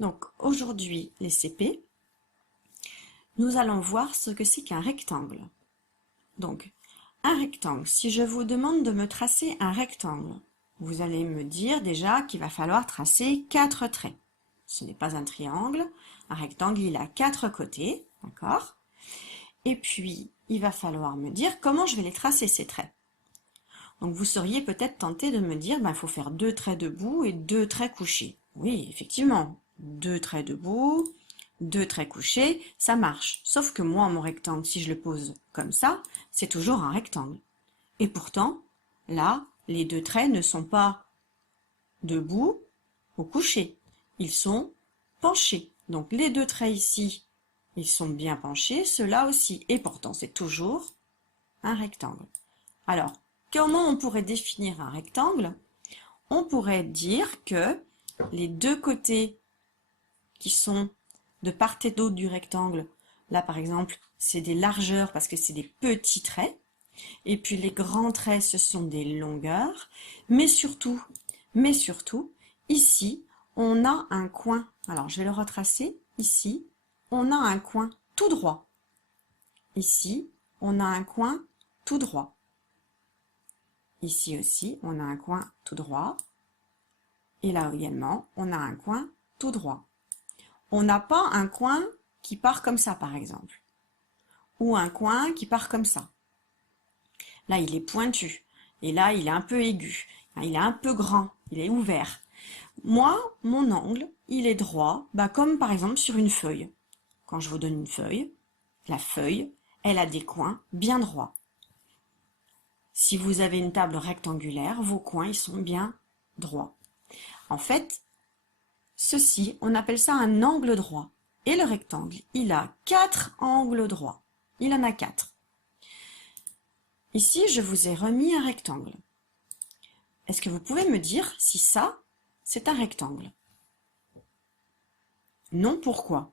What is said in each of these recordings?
Donc aujourd'hui, les CP, nous allons voir ce que c'est qu'un rectangle. Donc, un rectangle, si je vous demande de me tracer un rectangle, vous allez me dire déjà qu'il va falloir tracer 4 traits. Ce n'est pas un triangle, un rectangle il a 4 côtés, d'accord? Et puis, il va falloir me dire comment je vais les tracer ces traits. Donc vous seriez peut-être tenté de me dire, il faut faire 2 traits debout et 2 traits couchés. Oui, effectivement, 2 traits debout, 2 traits couchés, ça marche. Sauf que moi, mon rectangle, si je le pose comme ça, c'est toujours un rectangle. Et pourtant, là, les 2 traits ne sont pas debout ou couchés. Ils sont penchés. Donc les 2 traits ici, ils sont bien penchés, ceux-là aussi. Et pourtant, c'est toujours un rectangle. Alors, comment on pourrait définir un rectangle? On pourrait dire que les 2 côtés qui sont de part et d'autre du rectangle, là par exemple, c'est des largeurs parce que c'est des petits traits, et puis les grands traits, ce sont des longueurs, mais surtout, ici, on a un coin. Alors, je vais le retracer. Ici, on a un coin tout droit. Ici, on a un coin tout droit. Ici aussi, on a un coin tout droit. Et là également, on a un coin tout droit. On n'a pas un coin qui part comme ça, par exemple. Ou un coin qui part comme ça. Là, il est pointu. Et là, il est un peu aigu. Il est un peu grand. Il est ouvert. Moi, mon angle, il est droit, comme par exemple sur une feuille. Quand je vous donne une feuille, la feuille, elle a des coins bien droits. Si vous avez une table rectangulaire, vos coins, ils sont bien droits. En fait, ceci, on appelle ça un angle droit. Et le rectangle, il a 4 angles droits. Il en a 4. Ici, je vous ai remis un rectangle. Est-ce que vous pouvez me dire si ça, c'est un rectangle? Non, pourquoi?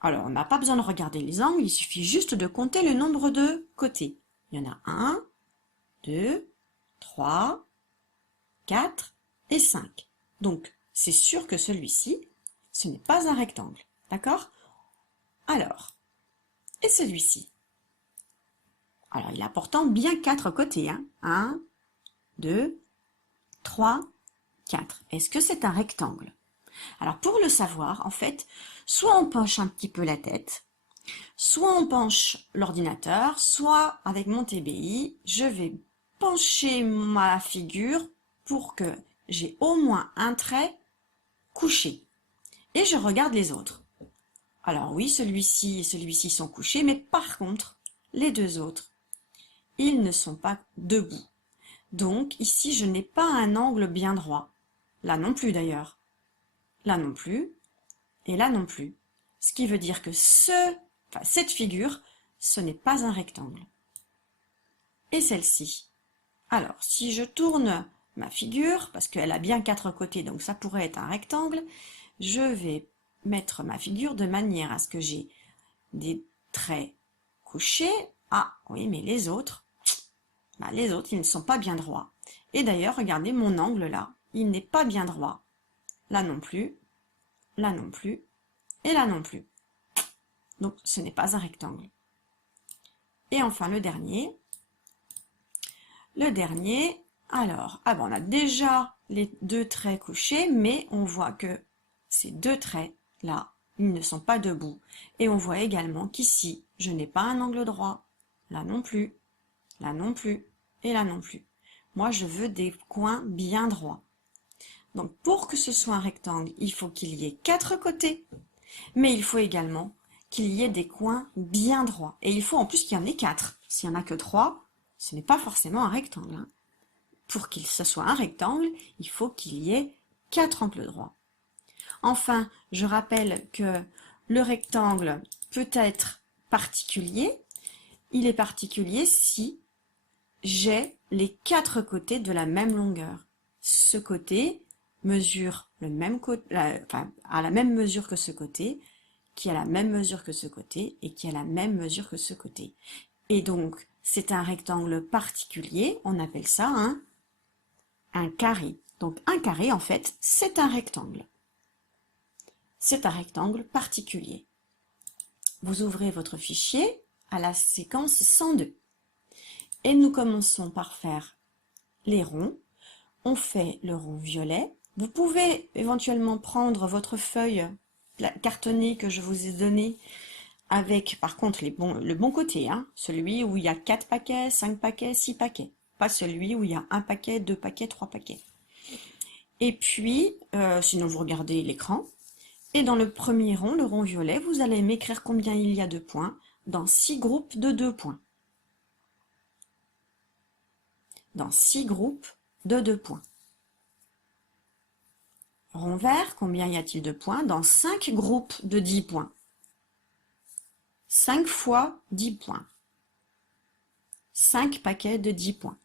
Alors, on n'a pas besoin de regarder les angles, il suffit juste de compter le nombre de côtés. Il y en a 1, 2, 3, 4 et 5. Donc, c'est sûr que celui-ci, ce n'est pas un rectangle. D'accord? Alors, et celui-ci? Alors, il a pourtant bien 4 côtés. 1, 2, 3, 4. Est-ce que c'est un rectangle? Alors, pour le savoir, en fait, soit on penche un petit peu la tête, soit on penche l'ordinateur, soit avec mon TBI, je vais pencher ma figure pour que j'ai au moins un trait couché. Et je regarde les autres. Alors oui, celui-ci et celui-ci sont couchés, mais par contre, les deux autres, ils ne sont pas debout. Donc ici, je n'ai pas un angle bien droit. Là non plus d'ailleurs. Là non plus. Et là non plus. Ce qui veut dire que cette figure, ce n'est pas un rectangle. Et celle-ci. Alors, si je tourne ma figure, parce qu'elle a bien 4 côtés, donc ça pourrait être un rectangle, je vais mettre ma figure de manière à ce que j'ai des traits couchés. Ah, oui, mais les autres, ils ne sont pas bien droits. Et d'ailleurs, regardez mon angle là, il n'est pas bien droit. Là non plus, là non plus, et là non plus. Donc, ce n'est pas un rectangle. Et enfin, le dernier. Alors, on a déjà les 2 traits couchés, mais on voit que ces 2 traits, là, ils ne sont pas debout. Et on voit également qu'ici, je n'ai pas un angle droit. Là non plus, là non plus, et là non plus. Moi, je veux des coins bien droits. Donc, pour que ce soit un rectangle, il faut qu'il y ait 4 côtés. Mais il faut également qu'il y ait des coins bien droits. Et il faut en plus qu'il y en ait 4. S'il n'y en a que 3, ce n'est pas forcément un rectangle. Pour qu'il ce soit un rectangle, il faut qu'il y ait 4 angles droits. Enfin, je rappelle que le rectangle peut être particulier. Il est particulier si j'ai les 4 côtés de la même longueur. Ce côté mesure le même côté, à la même mesure que ce côté, qui a la même mesure que ce côté et qui a la même mesure que ce côté. Et donc, c'est un rectangle particulier, on appelle ça un carré. Donc un carré, en fait, c'est un rectangle. c'est un rectangle particulier. Vous ouvrez votre fichier à la séquence 102. Et nous commençons par faire les ronds. On fait le rond violet. Vous pouvez éventuellement prendre votre feuille cartonnée que je vous ai donnée avec, par contre, le bon côté, hein, celui où il y a 4 paquets, 5 paquets, 6 paquets. Pas celui où il y a 1 paquet, 2 paquets, 3 paquets. Et puis, sinon vous regardez l'écran. Et dans le premier rond, le rond violet, vous allez m'écrire combien il y a de points dans 6 groupes de 2 points. Dans 6 groupes de 2 points. Rond vert, combien y a-t-il de points dans 5 groupes de 10 points. 5 fois 10 points. 5 paquets de 10 points.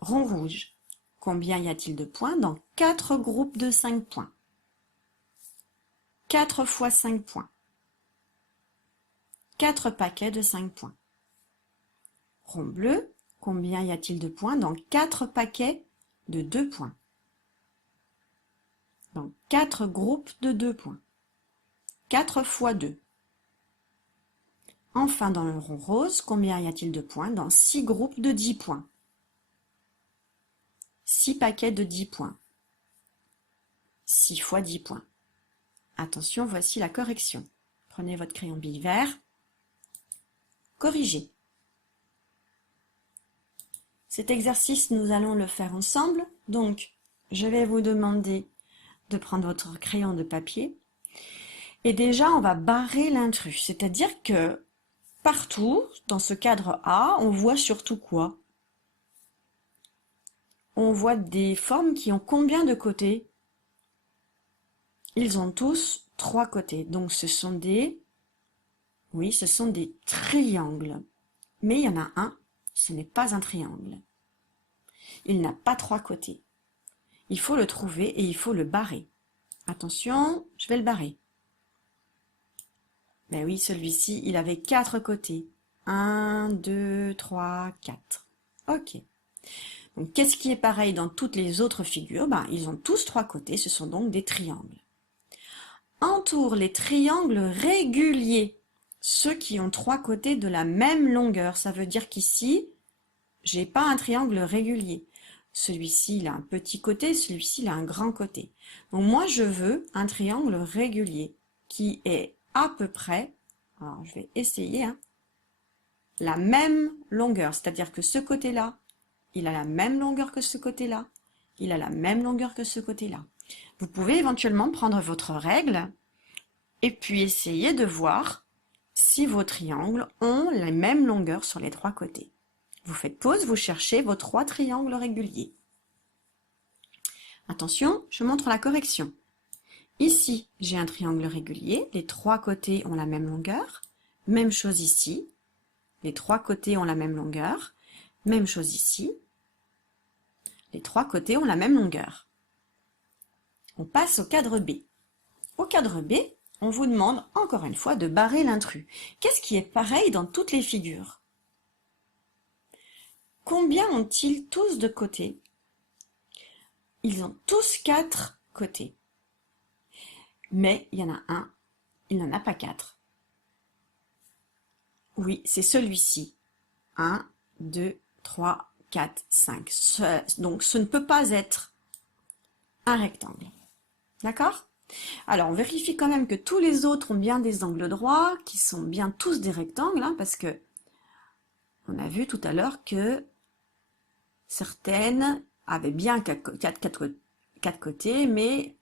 Rond rouge, combien y a-t-il de points dans 4 groupes de 5 points. 4 fois 5 points. 4 paquets de 5 points. Rond bleu, combien y a-t-il de points dans 4 paquets de 2 points. Dans 4 groupes de 2 points. 4 fois 2. Enfin, dans le rond rose, combien y a-t-il de points dans 6 groupes de 10 points. 6 paquets de 10 points. 6 fois 10 points. Attention, voici la correction. Prenez votre crayon bille vert. Corrigez. Cet exercice, nous allons le faire ensemble. Donc, je vais vous demander de prendre votre crayon de papier. Et déjà, on va barrer l'intrus. C'est-à-dire que partout, dans ce cadre A, on voit surtout quoi? On voit des formes qui ont combien de côtés? Ils ont tous 3 côtés. Donc, ce sont des triangles. Mais il y en a un, ce n'est pas un triangle. Il n'a pas 3 côtés. Il faut le trouver et il faut le barrer. Attention, je vais le barrer. Ben oui, celui-ci, il avait 4 côtés. 1, 2, 3, 4. Ok. Donc, qu'est-ce qui est pareil dans toutes les autres figures? Ben, ils ont tous 3 côtés, ce sont donc des triangles. Entoure les triangles réguliers, ceux qui ont 3 côtés de la même longueur. Ça veut dire qu'ici, j'ai pas un triangle régulier. Celui-ci, il a un petit côté, celui-ci, il a un grand côté. Donc moi, je veux un triangle régulier qui est à peu près, alors je vais essayer, hein, la même longueur. C'est-à-dire que ce côté-là, il a la même longueur que ce côté-là, il a la même longueur que ce côté-là. Vous pouvez éventuellement prendre votre règle et puis essayer de voir si vos triangles ont la même longueur sur les 3 côtés. Vous faites pause, vous cherchez vos 3 triangles réguliers. Attention, je montre la correction. Ici, j'ai un triangle régulier, les 3 côtés ont la même longueur. Même chose ici, les 3 côtés ont la même longueur. Même chose ici, les 3 côtés ont la même longueur. On passe au cadre B. Au cadre B, on vous demande encore une fois de barrer l'intrus. Qu'est-ce qui est pareil dans toutes les figures? Combien ont-ils tous de côtés? Ils ont tous 4 côtés. Mais il y en a un, il n'en a pas 4. Oui, c'est celui-ci. 1, 2, 3, 4, 5. Donc ce ne peut pas être un rectangle. D'accord? Alors on vérifie quand même que tous les autres ont bien des angles droits, qui sont bien tous des rectangles, hein, parce que on a vu tout à l'heure que certaines avaient bien 4 côtés, mais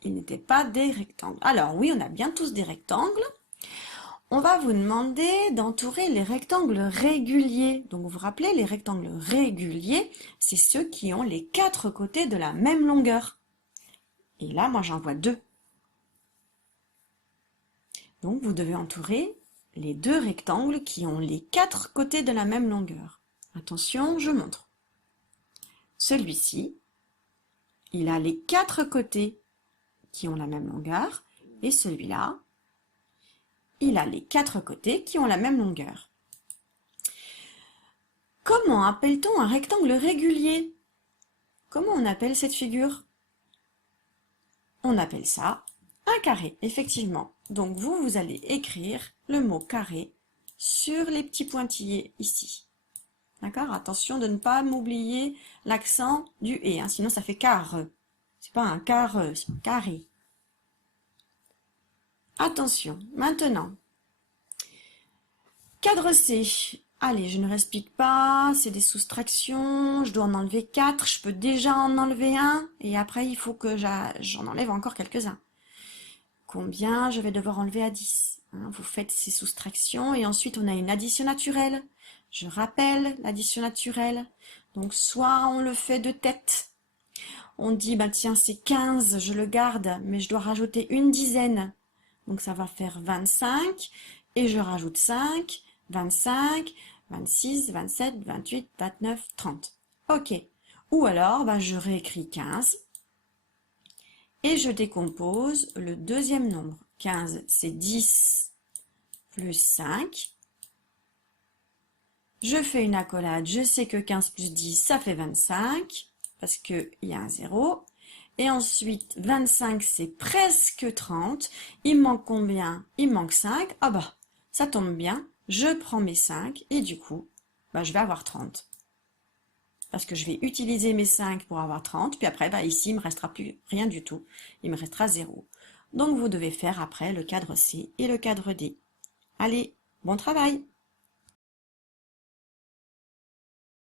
ils n'étaient pas des rectangles. Alors oui, on a bien tous des rectangles. On va vous demander d'entourer les rectangles réguliers. Donc vous vous rappelez, les rectangles réguliers, c'est ceux qui ont les 4 côtés de la même longueur. Et là, moi j'en vois 2. Donc vous devez entourer les 2 rectangles qui ont les 4 côtés de la même longueur. Attention, je montre. Celui-ci, il a les 4 côtés qui ont la même longueur, et celui-là, il a les 4 côtés qui ont la même longueur. Comment appelle-t-on un rectangle régulier? Comment on appelle cette figure? On appelle ça un carré, effectivement. Donc vous allez écrire le mot carré sur les petits pointillés ici. D'accord? Attention de ne pas m'oublier l'accent du « et », hein, sinon ça fait carre. C'est pas un carre, c'est un carré. Attention, maintenant, cadre C. Allez, je ne explique pas, c'est des soustractions, je dois en enlever 4, je peux déjà en enlever un, et après il faut que j'en enlève encore quelques-uns. Combien je vais devoir enlever à 10 hein? Vous faites ces soustractions, et ensuite on a une addition naturelle. Je rappelle l'addition naturelle, donc soit on le fait de tête, on dit, bah tiens c'est 15, je le garde, mais je dois rajouter une dizaine, donc ça va faire 25, et je rajoute 5, 25, 26, 27, 28, 29, 30. Ok. Ou alors, bah, je réécris 15 et je décompose le deuxième nombre. 15, c'est 10 plus 5. Je fais une accolade. Je sais que 15 plus 10, ça fait 25 parce qu'il y a un 0. Et ensuite, 25, c'est presque 30. Il manque combien? Il manque 5. Ah bah, ça tombe bien. Je prends mes 5 et du coup, bah, je vais avoir 30. Parce que je vais utiliser mes 5 pour avoir 30. Puis après, bah, ici, il ne me restera plus rien du tout. Il me restera 0. Donc, vous devez faire après le cadre C et le cadre D. Allez, bon travail!